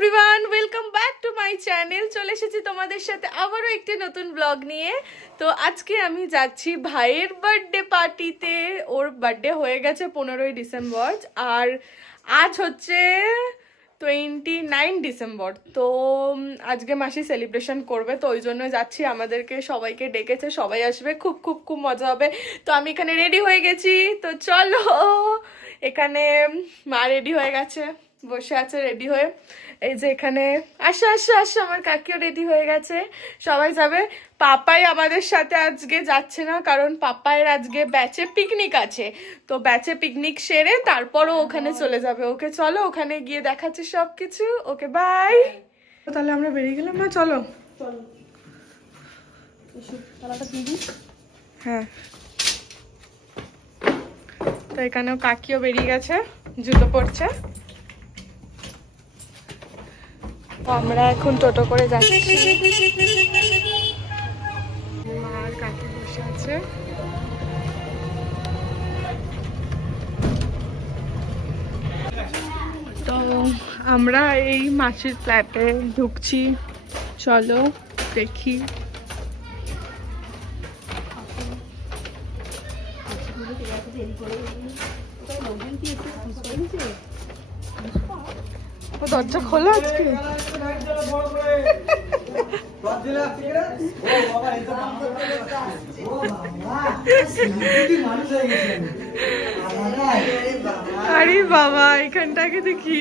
Everyone, welcome back to my channel. চলে এসেছি তোমাদের সাথে আবারও একটি নতুন ব্লগ নিয়ে। তো আজকে আমি যাচ্ছি ভাইয়ের বার্থডে পার্টিতে। ওর বার্থডে হয়ে গেছে 15ই ডিসেম্বর, আর আজ হচ্ছে 29 ডিসেম্বর। তো আজকে মাসি সেলিব্রেশন করবে, তো ওই জন্য যাচ্ছি। আমাদেরকে সবাইকে ডেকেছে, সবাই আসবে, খুব খুব খুব মজা হবে। তো আমি এখানে রেডি হয়ে গেছি, তো চলো। এখানে মা রেডি হয়ে গেছে, বসে আছে রেডি হয়ে। এই যে এখানে আসো আসো আসো, আমার কাকিও রেডি হয়ে গেছে, সবাই যাবে। পাপাই আমাদের সাথে আজকে যাচ্ছে না, কারণ পাপায়ের আজকে ব্যাচে পিকনিক আছে। তো ব্যাচে পিকনিক সেরে তারপরও ওখানে চলে যাবে। ওকে চলো, ওখানে গিয়ে দেখাচ্ছি সবকিছু। Okay bye. তাহলে আমরা বেরিয়ে গেলাম না, চলো। হ্যাঁ, তো এখানেও কাকিও বেরিয়ে গেছে, জুতো পরছে। আমরা এখন টোটো করে যাচ্ছি। আর কাকি বসে আছে। তো আমরা এই মাসির ফ্ল্যাটে ঢুকছি, চলো দেখি। দরজা খোলা আজকে। আরে বাবা, এখানটাকে দেখি,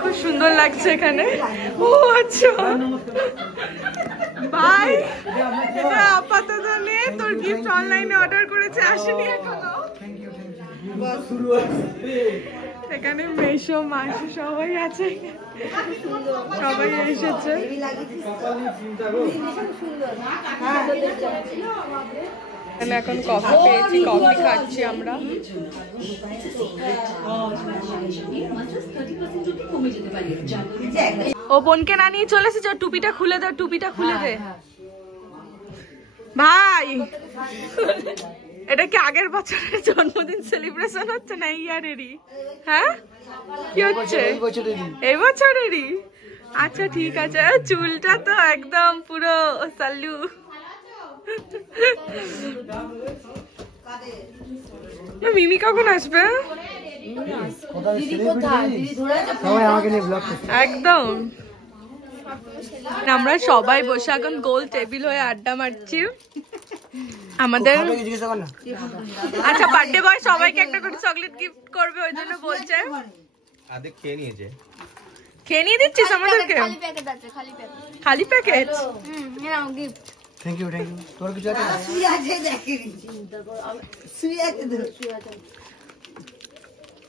খুব সুন্দর লাগছে এখানে। ও আচ্ছা ভাই, এটা আপাতত নে, তোর গিফট অনলাইনে অর্ডার করেছে, আসেনি এখনো। এখানে মেশো মাসি সবাই আছে, সবাই এসেছে। এখন কফি পেয়েছি, কফি খাচ্ছি আমরা। ও বোনকে না নিয়ে চলে এসেছে, টুপিটা খুলে দে, টুপিটা খুলে দে ভাই। এটা কি আগের বছরের জন্মদিন সেলিব্রেশন হচ্ছে না ইয়ারেরই? হ্যাঁ, কি হচ্ছে এই বছরেরই? আচ্ছা ঠিক আছে। চুলটা তো একদম পুরো সাল্লু। মিমি কখন আসবে? একদম। আমরা সবাই বসে এখন গোল টেবিল হয়ে আড্ডা মারছি। আমাদের আচ্ছা বার্থডে বয় সবাইকে একটা করে চকলেট গিফট করবে, ওই জন্য বলছে। খেয়ে নিয়ে দিচ্ছিস আমাদেরকে? খালি packet. Thank you thank you. তোর কিছু আছে?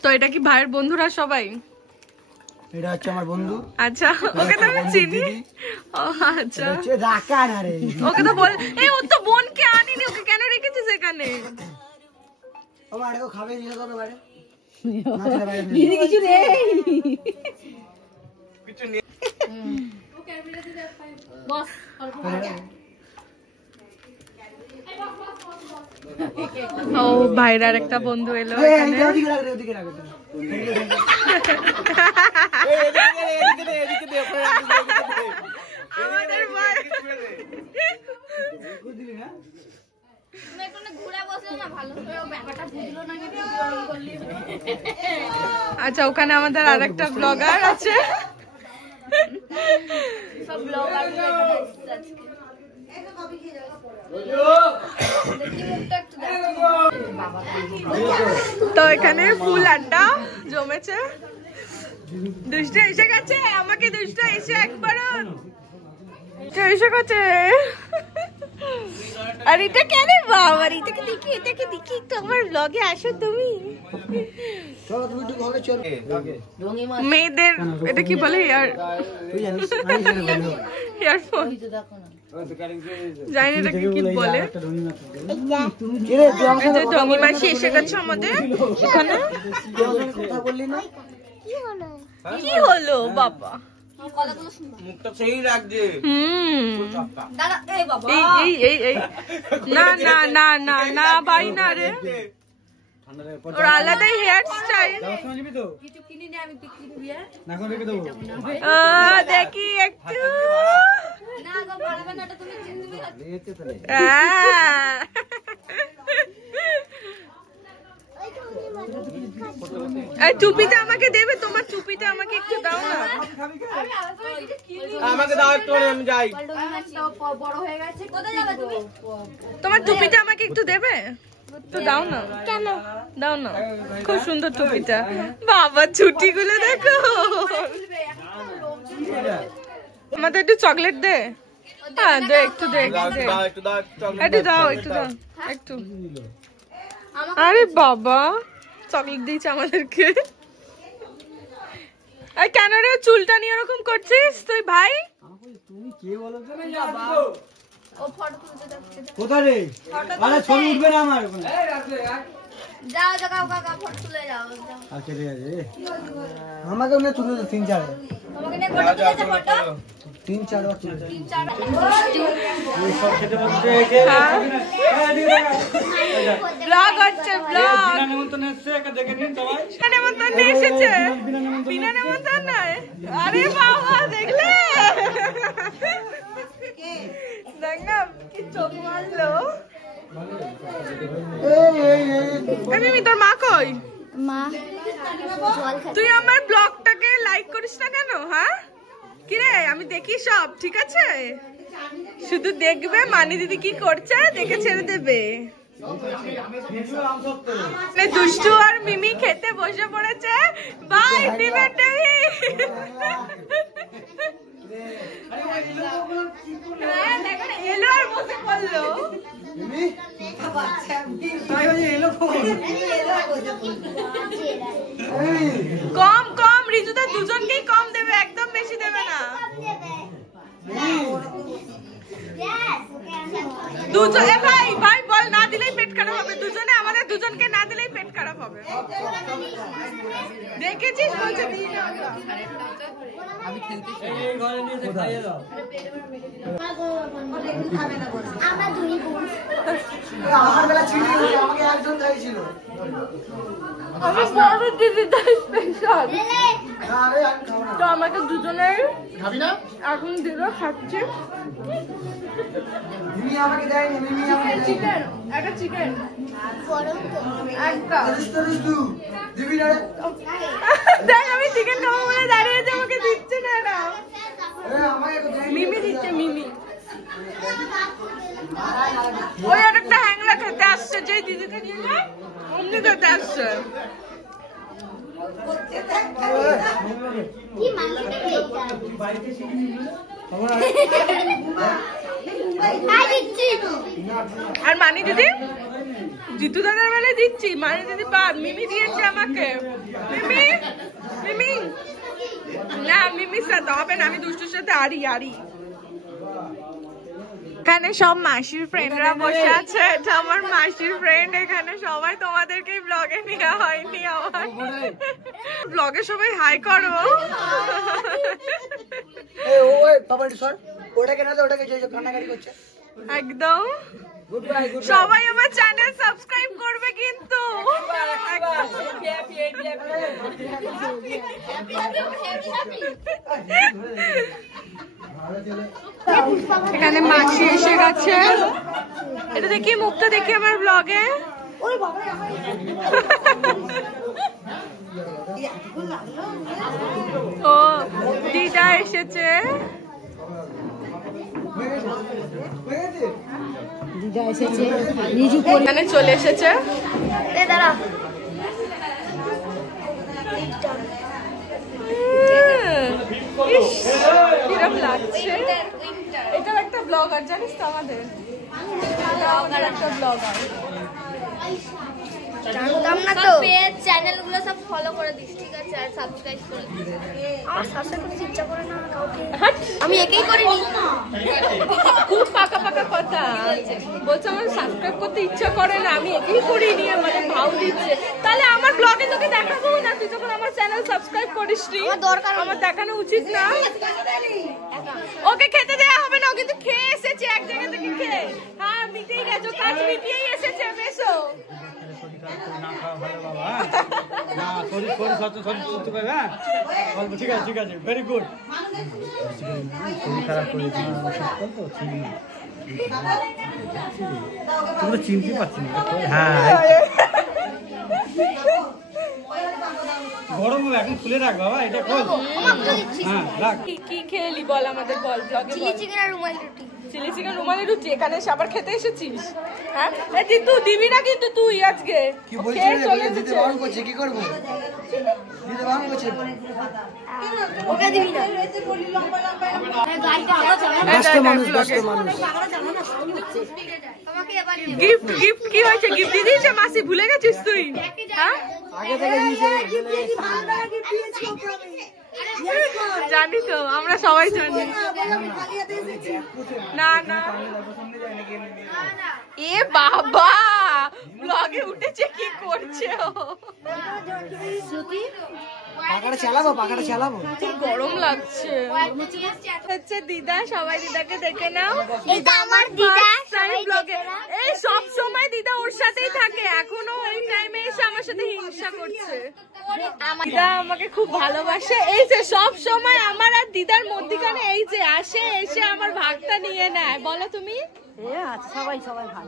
তো এটা কি ভাইয়ের বন্ধুরা সবাই? এটা হচ্ছে আমার বন্ধু। আচ্ছা, ওকে তো আমি চিনি। ও আচ্ছা, রাখা না রে, ওকে তো বল। এই ও তো বোনকে আনিনি, ওকে কেন রেখেছিস এখানে? ও মারে ও খাবে নিয়ে যাবে বাইরে। দিদি কিছু নেই, কিছু নেই। ওকে বিলে দিতে বস ও ভাইরার একটা বন্ধু এলো এখানে। আমাদের ভাই আচ্ছা, ওখানে আমাদের আরেকটা ব্লগার আছে। তো এখানে ফুল আড্ডা জমেছে। দুষ্ট এসে গেছে, আমাকে দুষ্ট এসে একবারও এসে গেছে। আর এটা কেন বাবা, এটাকে দেখি, এটাকে দেখি একটু আমার ব্লগে আসো তুমি। মেয়েদের এটা কি বলে? ইয়ারফোন জানি এটাকে কি বলে। ডঙ্গি মাসি এসে গেছে আমাদের এখানে। কি হলো বাবা? মুখটা সেই লাগছে। না না না না না ভাই না রে, ওর আলাদাই হেয়ার স্টাইল। কিছু কিনি নি আমি, তুই কিনবি? দেখি একটু। না গো, পারবে না, এটা তুমি কিনবি। এই টুপিটা আমাকে দেবে? তোমার টুপিটা আমাকে একটু দাও না। আমাকে দাও একটু, আমি যাই। বড় হয়ে গেছে। কোথায় যাবে তুমি? তোমার টুপিটা আমাকে একটু দেবে? তো দাও না। কেন দাও না? খুব সুন্দর টুপিটা। বাবা ছুটিগুলো দেখো। আমাদের একটু চকলেট দে। হ্যাঁ দে, একটু দে, একটু দে, একটু দাও, একটু দাও, একটু দাও, একটু। আরে বাবা চকলেট দিয়েছে আমাদেরকে। আর কেন রে চুলটা নিয়ে এরকম করছিস তুই ভাই? তুমি কে বলো তো? ও ফটো তুলতে যাচ্ছে। কোথায় রে? আরে ছবি উঠবে না আমার ওখানে। যাও যাও কাকা, ফটো তুলে যাও। আচ্ছা ঠিক আছে। আমাকে ওখানে তুলে দাও 3-4 তোমাকে নিয়ে ফটো তুলেছে, ফটো 3-4 বার তুলে দাও। 3-4 এই সব খেতে বসে ব্লগ হচ্ছে ব্লগ। নেমন্তন্ন এসছে, একটা দেখে নিন সবাই। নেমন্তন্ন এসেছে। বিনা নেমন্তন্ন নয়। আরে বাবা দেখলে? দেখ না কি চোখ মারলো। মিমি তোর মা কই? মা জল তুই আমার ব্লগটাকে লাইক করিস না কেন? হ্যাঁ কিরে, আমি দেখি সব, ঠিক আছে? শুধু দেখবে মানি দিদি কি করছে, দেখে ছেড়ে দেবে। দুষ্টু আর মিমি খেতে বসে পড়েছে। বাই ডিবেট নেই। এলো আর বসে পড়লো। কম কম রিজুদা দুজনকেই কম দেবে, একদম বেশি দেবে না। দুজন ভাই ভাই বল, না দিলেই পেট খারাপ হবে। দুজনে আমাদের দুজনকে না দিলেই পেট খারাপ হবে। দেখেছিস বলছে আমি খেলতে চাই। এই ঘরে নিয়ে এসে খাইয়ে দাও। আমরা দুই বোন। আমার বেলা ছিল, আমাকে একজন খাইয়েছিল। আমি বড় দিদি তাই স্পেশাল। আরে আমি খাবো না। তো আমাকে দুজনের খাবি না? এখন দিল, খাচ্ছি। মিমি আমাকে দেয়নি, মিমি আমাকে দেয়নি। চিকেন, একটা চিকেন একটা। দিবি না? দেখ আমি চিকেন খাবো বলে দাঁড়িয়েছে, আমাকে দিচ্ছে না এরা। আমাকে তো দেয়নি। মিমি দিচ্ছে, মিমি। ওই আরেকটা হ্যাংলা খেতে আসছে, যে দিদিকে নিয়ে যায় অমনি খেতে আসছে। কি মাংস দেবে আর মানি দিদি, জিতু দাদার বেলায় দিচ্ছি, মানি দিদি বাদ। মিমি দিয়েছে আমাকে। মিমি মিমি না, মিমির সাথে হবে না, আমি দুষ্টুর সাথে আরি। এখানে সব মাসির ফ্রেন্ডরা বসে আছে। এটা আমার মাসির ফ্রেন্ড। এখানে সবাই তোমাদেরকে ব্লগে নেওয়া হয়নি আমার। ব্লগে সবাই হাই করো। ওই বাবা সর, ওটাকে না দে, ওটাকে যে কান্নাকাটি করছে। একদম সবাই আমার চ্যানেল সাবস্ক্রাইব করবে কিন্তু। এখানে মাসি এসে গেছে। এটা দেখি, মুখটা দেখি আমার ব্লগে। ও দিদা এসেছে। এখানে চলে এসেছে। দাঁড়া কিরম লাগছে। এটার একটা ব্লগার জানিস তো আমাদের, একটা ব্লগার। জানতাম না তো। পেজ চ্যানেলগুলো সব ফলো করে দিস, ঠিক আছে? আর সাবস্ক্রাইব করে দিস। আর সাবস্ক্রাইব করতে ইচ্ছা করে না কাউকে। আমি একেই করিনি। খুব পাকা পাকা কথা বলছে, আমার সাবস্ক্রাইব করতে ইচ্ছা করে না, আমি একেই করিনি, মানে ভাও দিচ্ছে। তাহলে আমার ব্লগে তোকে দেখাবো না, তুই যখন আমার চ্যানেল সাবস্ক্রাইব করিসনি। আমার দেখানো উচিত না। ওকে খেতে দেওয়া হবে না, ও কিন্তু খেয়ে এসেছে এক জায়গা থেকে খেয়ে। হ্যাঁ মিটিয়ে গেছো, কাজ মিটিয়েই এসেছে। বেশো না খাওয়া ভালো বাবা, হ্যাঁ? না শরীর সুস্থ পাবে, হ্যাঁ? অল্প, ঠিক আছে, ঠিক আছে, ভেরি গুড। শরীর খারাপ করেছি তো, ঠিক না, তুমি চিনতে পারছি না। হ্যাঁ, গরম এখন খুলে রাখ বাবা, এটা খোল। হ্যাঁ, রাখ। কি খেলি বল, আমাদের বল, ব্লগে চিলি চিকেন আর রুমালি রুটি। চিলি চিকেন রুমালি রুটি। এখানে এসে আবার খেতে এসেছিস? হ্যাঁ, তুই দিবি না কিন্তু তুই আজকে কি বলছিস? খেয়ে চলে দিতে এসেছে। বারণ করছে, কি করবো? দিতে বারণ করছে। ওকে দিবি না। ব্যস্ত মানুষ, ব্যস্ত মানুষ। তোমাকে এবার দেব। গিফট গিফট কি হয়েছে? গিফট দিয়ে দিয়েছে মাসি, ভুলে গেছিস তুই? হ্যাঁ, আগে থেকে দিয়েছে। জানি তো, আমরা সবাই জানি। না না, এ বাবা ব্লগে উঠেছে, কি করছে ও? পাখাটা চালাবো, পাখাটা চালাবো। গরম লাগছে। হচ্ছে দিদা, সবাই দিদাকে দেখে নাও। এটা আমার দিদা, সবাই ব্লগে দেখে নাও। এই সব সময় দিদা ওর সাথেই থাকে, এখনো এই টাইমে এসে আমার সাথে হিংসা করছে। দিদা আমাকে খুব ভালোবাসে, এই যে সব সময় আমার আর দিদার মধ্যিখানে এই যে আসে, এসে আমার ভাগটা নিয়ে নেয়। বলো তুমি।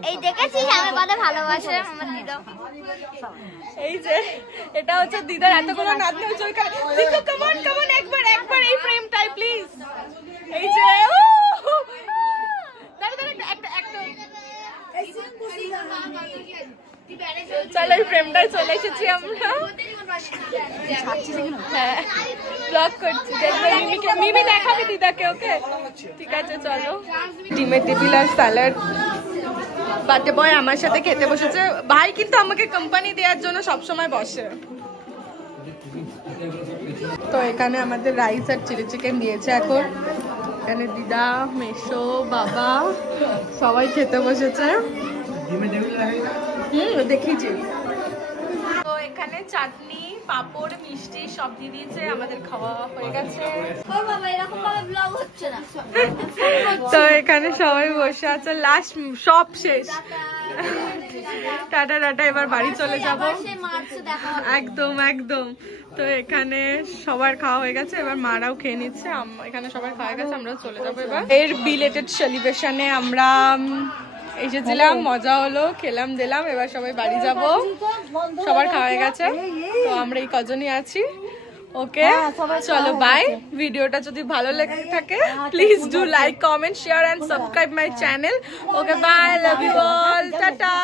এই দেখেছিস আমার কথা ভালোবাসে আমার দিদা। এই যে এটা হচ্ছে দিদার এতগুলো নাতনি হচ্ছে ওইখানে। দিদা কামন কামন, একবার একবার এই ফ্রেমটাই প্লিজ। এই যে দাঁড়া দাঁড়া, একটা একটা চলো, এই ফ্রেমটাই চলে এসেছি আমরা। হ্যাঁ, ব্লগ করছি, দেখবে মিমি দেখাবি দিদাকে, ওকে? ঠিক আছে, চলো। ডিমের টেবিল আর স্যালাড। বার্থডে বয় আমার সাথে খেতে বসেছে। ভাই কিন্তু আমাকে কোম্পানি দেওয়ার জন্য সবসময় বসে। তো এখানে আমাদের রাইস আর চিলি চিকেন দিয়েছে এখন। এখানে দিদা, মেশো, বাবা সবাই খেতে বসেছে। দেখিয়েছি। তো এখানে চাটনি, পাপড়, মিষ্টি সব দিয়ে দিয়েছে, আমাদের খাওয়া হয়ে গেছে। ও বাবা এরকম ভাবে ব্লগ হচ্ছে না। তো এখানে সবাই বসে আছে, লাস্ট সব শেষ। টাটা টাটা, এবার বাড়ি চলে যাব। একদম একদম। তো এখানে সবার খাওয়া হয়ে গেছে, এবার মারাও খেয়ে নিচ্ছে, এখানে সবার খাওয়া গেছে, আমরা চলে যাবো এবার। এর বিলেটেড সেলিব্রেশনে আমরা এসেছিলাম, মজা হলো, খেলাম দিলাম, এবার সবাই বাড়ি যাব। সবার খাওয়া হয়ে গেছে, তো আমরা এই কজনই আছি। ওকে, চলো বাই। ভিডিওটা যদি ভালো লেগে থাকে please do like, comment, share and subscribe my channel. Okay bye, love you all, tata.